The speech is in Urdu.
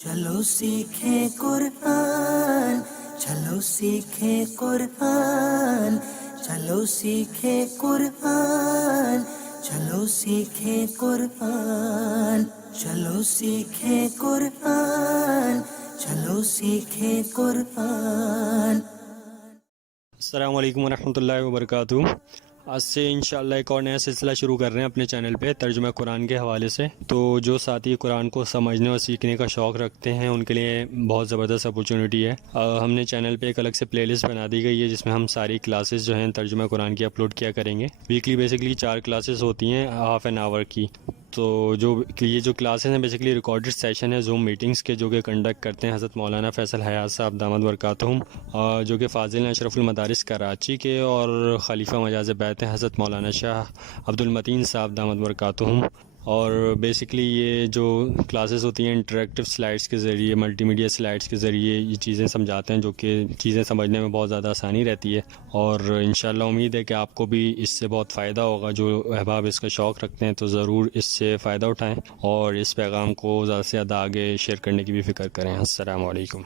چلو سیکھیں قرآن، چلو سیکھیں قرآن، چلو سیکھیں قرآن، چلو سیکھیں قرآن، چلو سیکھیں قرآن، چلو سیکھیں قرآن۔ السلام علیکم ورحمۃ اللہ وبرکاتہ۔ آج سے انشاءاللہ ایک اور نیا سلسلہ شروع کر رہے ہیں اپنے چینل پہ ترجمہ قرآن کے حوالے سے۔ تو جو ساتھی قرآن کو سمجھنے اور سیکھنے کا شوق رکھتے ہیں ان کے لیے بہت زبردست اپورچونٹی ہے۔ ہم نے چینل پہ ایک الگ سے پلے لسٹ بنا دی گئی ہے جس میں ہم ساری کلاسز جو ہیں ترجمہ قرآن کی اپلوڈ کیا کریں گے۔ ویکلی بیسکلی 4 کلاسز ہوتی ہیں ہاف این آور کی۔ تو یہ جو کلاسز ہیں بیسکلی ریکارڈڈ سیشن ہے زوم میٹنگز کے، جو کہ کنڈکٹ کرتے ہیں حضرت مولانا فیصل حیات صاحب دامت برکاتہم، جو کہ فاضل اشرف المدارس کراچی کے اور خلیفہ مجاز بیت ہیں حضرت مولانا شاہ عبد المتین صاحب دامت برکاتہم۔ اور بیسکلی یہ جو کلاسز ہوتی ہیں انٹریکٹیو سلائڈس کے ذریعے، ملٹی میڈیا سلائڈس کے ذریعے یہ چیزیں سمجھاتے ہیں، جو کہ چیزیں سمجھنے میں بہت زیادہ آسانی رہتی ہے۔ اور انشاءاللہ امید ہے کہ آپ کو بھی اس سے بہت فائدہ ہوگا۔ جو احباب اس کا شوق رکھتے ہیں تو ضرور اس سے فائدہ اٹھائیں اور اس پیغام کو زیادہ سے زیادہ آگے شیئر کرنے کی بھی فکر کریں۔ السلام علیکم۔